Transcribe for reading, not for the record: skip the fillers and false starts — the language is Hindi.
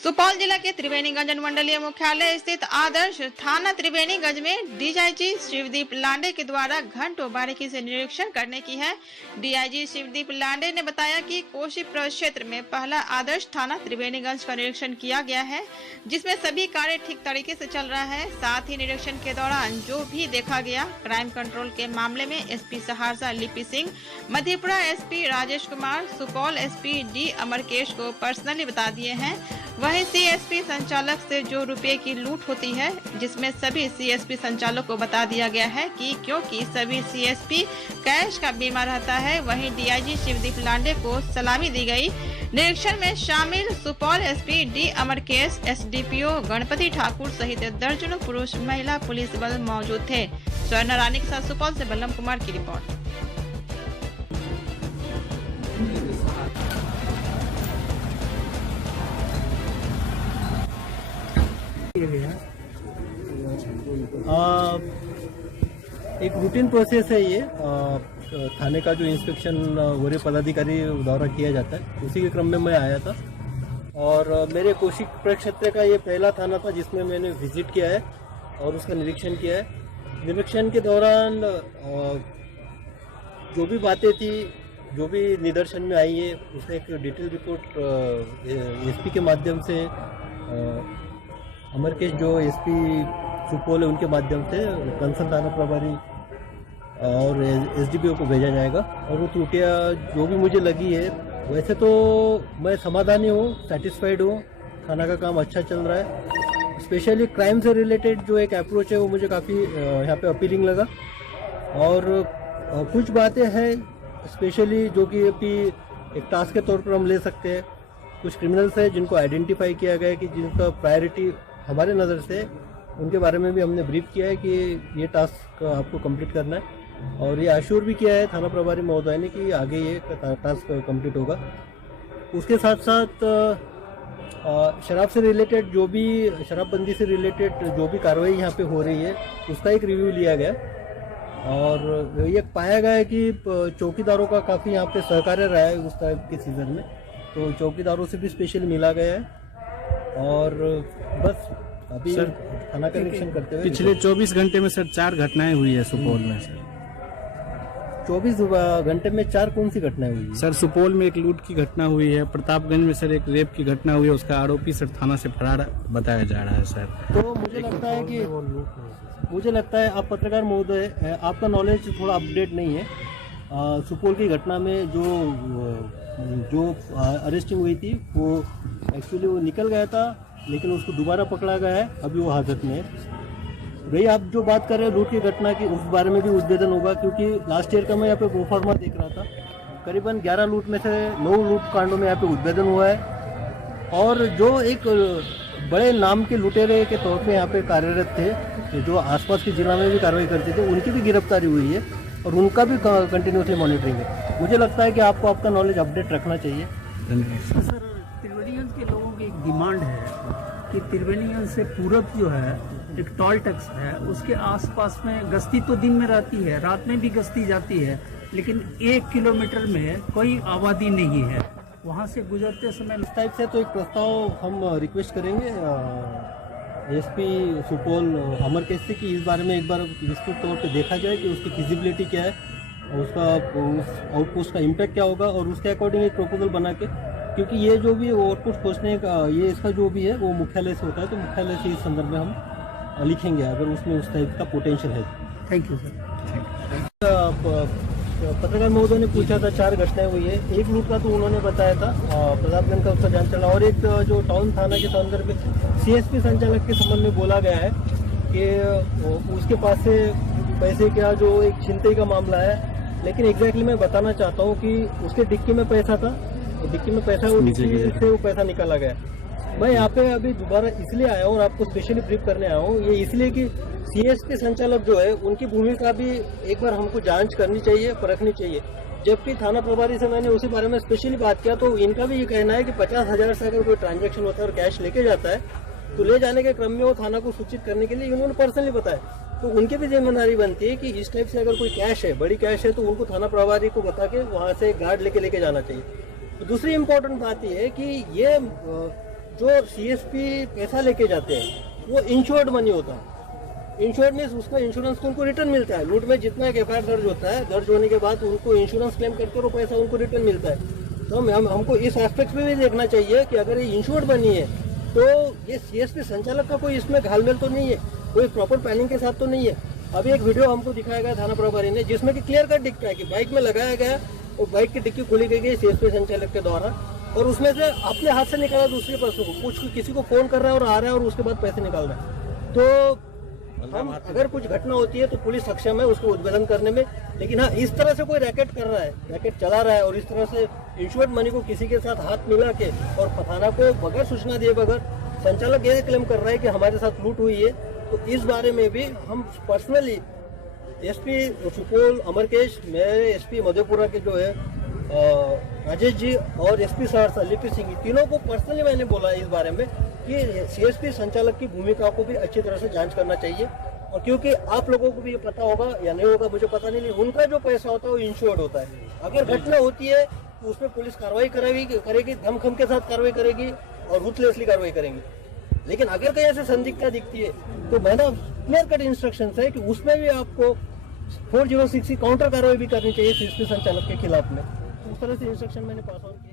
सुपौल जिला के त्रिवेणीगंज अनुमंडलीय मुख्यालय स्थित आदर्श थाना त्रिवेणीगंज में डीआईजी शिवदीप लांडे के द्वारा घंटों बारीकी से निरीक्षण करने की है। डीआईजी शिवदीप लांडे ने बताया कि कोसी प्रक्षेत्र में पहला आदर्श थाना त्रिवेणीगंज का निरीक्षण किया गया है, जिसमें सभी कार्य ठीक तरीके से चल रहा है। साथ ही निरीक्षण के दौरान जो भी देखा गया, क्राइम कंट्रोल के मामले में SP Saharsa Lipi Singh, Madhepura SP Rajesh Kumar, Supaul SP D Amarkesh को पर्सनली बता दिए हैं। वहीं सीएसपी संचालक से जो रुपए की लूट होती है, जिसमें सभी सीएसपी संचालक को बता दिया गया है कि क्योंकि सभी सीएसपी कैश का बीमा रहता है। वहीं डीआईजी शिवदीप लांडे को सलामी दी गई। निरीक्षण में शामिल Supaul SP D Amarkesh, SDPO Ganpati Thakur सहित दर्जनों पुरुष महिला पुलिस बल मौजूद थे। स्वर्ण रानी के साथ सुपौल से बल्लम कुमार की रिपोर्ट। एक रूटीन प्रोसेस है ये। थाने का जो इंस्पेक्शन वरीय पदाधिकारी द्वारा किया जाता है, उसी के क्रम में मैं आया था और मेरे कोसी प्रक्षेत्र का ये पहला थाना था जिसमें मैंने विजिट किया है और उसका निरीक्षण किया है। निरीक्षण के दौरान जो भी बातें थी, जो भी निदर्शन में आई है, उसका एक डिटेल रिपोर्ट एसपी के माध्यम से, अमरकेश जो एसपी सुपौल है उनके माध्यम से कंसर्न थाना प्रभारी और एसडीपीओ को भेजा जाएगा। और वो त्रुटियाँ जो भी मुझे लगी है, वैसे तो मैं समाधानी हूँ, सेटिस्फाइड हूँ, थाना का काम अच्छा चल रहा है। स्पेशली क्राइम से रिलेटेड जो एक अप्रोच है वो मुझे काफ़ी यहाँ पे अपीलिंग लगा। और कुछ बातें हैं स्पेशली जो कि अभी एक टास्क के तौर पर हम ले सकते हैं। कुछ क्रिमिनल्स हैं जिनको आइडेंटिफाई किया गया है कि जिनका प्रायोरिटी हमारे नज़र से, उनके बारे में भी हमने ब्रीफ किया है कि ये टास्क आपको कंप्लीट करना है। और ये अश्योर भी किया है थाना प्रभारी महोदय ने कि आगे ये टास्क कंप्लीट होगा। उसके साथ साथ शराब से रिलेटेड जो भी, शराबबंदी से रिलेटेड जो भी कार्रवाई यहाँ पे हो रही है, उसका एक रिव्यू लिया गया। और ये पाया गया है कि चौकीदारों का काफ़ी यहाँ पे सहकार्य रहा है उस टाइप के सीज़न में, तो चौकीदारों से भी स्पेशल मिला गया है। और बस अभी थाना का निरीक्षण करते हुए पिछले 24 घंटे में सर 4 घटनाएं हुई है सुपौल में। सर 24 घंटे में 4 कौन सी घटनाएं हुई है? सर सुपौल में एक लूट की घटना हुई है, प्रतापगंज में सर एक रेप की घटना हुई है, उसका आरोपी सर थाना से फरार बताया जा रहा है। सर तो मुझे लगता है आप पत्रकार महोदय, आपका नॉलेज थोड़ा अपडेट नहीं है। सुपौल की घटना में जो अरेस्टिंग हुई थी वो एक्चुअली वो निकल गया था, लेकिन उसको दोबारा पकड़ा गया है, अभी वो हाजत में है। रही आप जो बात कर रहे हैं लूट की घटना की, उस बारे में भी उद्भेदन होगा, क्योंकि लास्ट ईयर का मैं यहाँ पे प्रोफार्मा देख रहा था, करीबन 11 लूट में से 9 लूट कांडों में यहाँ पे उद्भेदन हुआ है। और जो एक बड़े नाम के लुटेरे के तौर पे यहाँ पे कार्यरत थे, जो आसपास के जिला में भी कार्रवाई करते थे, उनकी भी गिरफ्तारी हुई है और उनका भी कंटिन्यूसली मॉनिटरिंग है। मुझे लगता है कि आपको आपका नॉलेज अपडेट रखना चाहिए। सर त्रिवेणीगंज के लोगों की एक डिमांड है कि त्रिवेणीगंज से पूरब जो है एक टोल टैक्स है, उसके आसपास में गश्ती तो दिन में रहती है, रात में भी गश्ती जाती है, लेकिन 1 किलोमीटर में कोई आबादी नहीं है। वहाँ से गुजरते समय इस टाइप से तो एक प्रस्ताव हम रिक्वेस्ट करेंगे एसपी सुपौल अमरकेश से कि इस बारे में एक बार विस्तृत तौर पे देखा जाए कि उसकी फिजिबिलिटी क्या है, उसका आउटपोस्ट का इम्पैक्ट क्या होगा, और उसके अकॉर्डिंग एक प्रपोजल बना के, क्योंकि ये जो भी आउटपोस्ट पहुँचने का ये इसका जो भी है वो मुख्यालय से होता है, तो मुख्यालय से इस संदर्भ में हम लिखेंगे अगर उसमें उस टाइप का पोटेंशियल है। Thank you sir. पत्रकार महोदय ने पूछा था 4 घटनाएं हुई है। एक लूट का तो उन्होंने बताया था, प्रतापगंज का उसका जान चला, और एक जो टाउन थाना के संदर्भ में सीएसपी संचालक के संबंध में बोला गया है कि उसके पास से पैसे का जो एक छिनतई का मामला है, लेकिन एग्जैक्टली मैं बताना चाहता हूँ कि उसके डिक्की में पैसा था, डिक्की में पैसा, वो डिक्की से वो पैसा निकाला गया। मैं यहाँ पे अभी दोबारा इसलिए आया हूँ और आपको स्पेशली ब्रीफ करने आया हूँ, ये इसलिए कि सीएसपी संचालक जो है उनकी भूमिका भी एक बार हमको जांच करनी चाहिए, परखनी चाहिए। जबकि थाना प्रभारी से मैंने उसी बारे में स्पेशली बात किया, तो इनका भी ये कहना है कि 50,000 से अगर कोई ट्रांजैक्शन होता है और कैश लेके जाता है, तो ले जाने के क्रम में वो थाना को सूचित करने के लिए उन्होंने पर्सनली बताया। तो उनकी भी जिम्मेदारी बनती है कि इस टाइप से अगर कोई कैश है, बड़ी कैश है, तो उनको थाना प्रभारी को बता के वहाँ से गार्ड लेके जाना चाहिए। तो दूसरी इम्पोर्टेंट बात यह है कि ये जो सीएसपी पैसा लेके जाते हैं वो इंश्योर्ड मनी होता है। इंश्योर्ड मीन्स उसका इंश्योरेंस को उनको रिटर्न मिलता है। लूट में जितना एक एफआईआर दर्ज होता है, दर्ज होने के बाद उनको इंश्योरेंस क्लेम करके वो पैसा उनको रिटर्न मिलता है। तो हमको इस एस्पेक्ट में भी देखना चाहिए कि अगर ये इंश्योर्ड मनी है तो ये सीएसपी संचालक का कोई इसमें घालमेल तो नहीं है, कोई प्रॉपर प्लानिंग के साथ तो नहीं है। अभी एक वीडियो हमको दिखाया गया थाना प्रभारी ने जिसमें कि क्लियर कट दिखता है कि बाइक में लगाया गया और बाइक की डिक्की खोली गई सीएसपी संचालक के द्वारा और उसमें से अपने हाथ से निकाला दूसरे पर्सन को, कुछ किसी को फोन कर रहा है और आ रहा है और उसके बाद पैसे निकाल रहा है। तो हम अगर कुछ घटना होती है तो पुलिस सक्षम है उसको उद्भेदन करने में, लेकिन हाँ इस तरह से कोई रैकेट कर रहा है, रैकेट चला रहा है और इस तरह से इंश्योर्ड मनी को किसी के साथ हाथ मिला के और थाना को बगैर सूचना दिए बगैर संचालक ये क्लेम कर रहा है कि हमारे साथ लूट हुई है, तो इस बारे में भी हम पर्सनली एसपी सुपौल अमरकेश, मेरे एसपी मधेपुरा के जो है राजेश जी और एसपी सहरसा लिपि सिंह, तीनों को पर्सनली मैंने बोला इस बारे में कि सीएसपी संचालक की भूमिका को भी अच्छी तरह से जांच करना चाहिए। और क्योंकि आप लोगों को भी ये पता होगा या नहीं होगा मुझे पता नहीं, उनका जो पैसा होता है वो इंश्योर्ड होता है। अगर घटना होती है तो उसमें पुलिस कार्रवाई करेगी, दमखम के साथ कार्रवाई करेगी और रूथलेसली कार्रवाई करेंगे। लेकिन अगर कहीं ऐसे संदिग्धता दिखती है तो मैंने क्लियर कट इंस्ट्रक्शन है कि उसमें भी आपको 406 की काउंटर कार्रवाई भी करनी चाहिए सीएसपी संचालक के खिलाफ में। उस तरह से इंस्ट्रक्शन मैंने पास ऑन किया।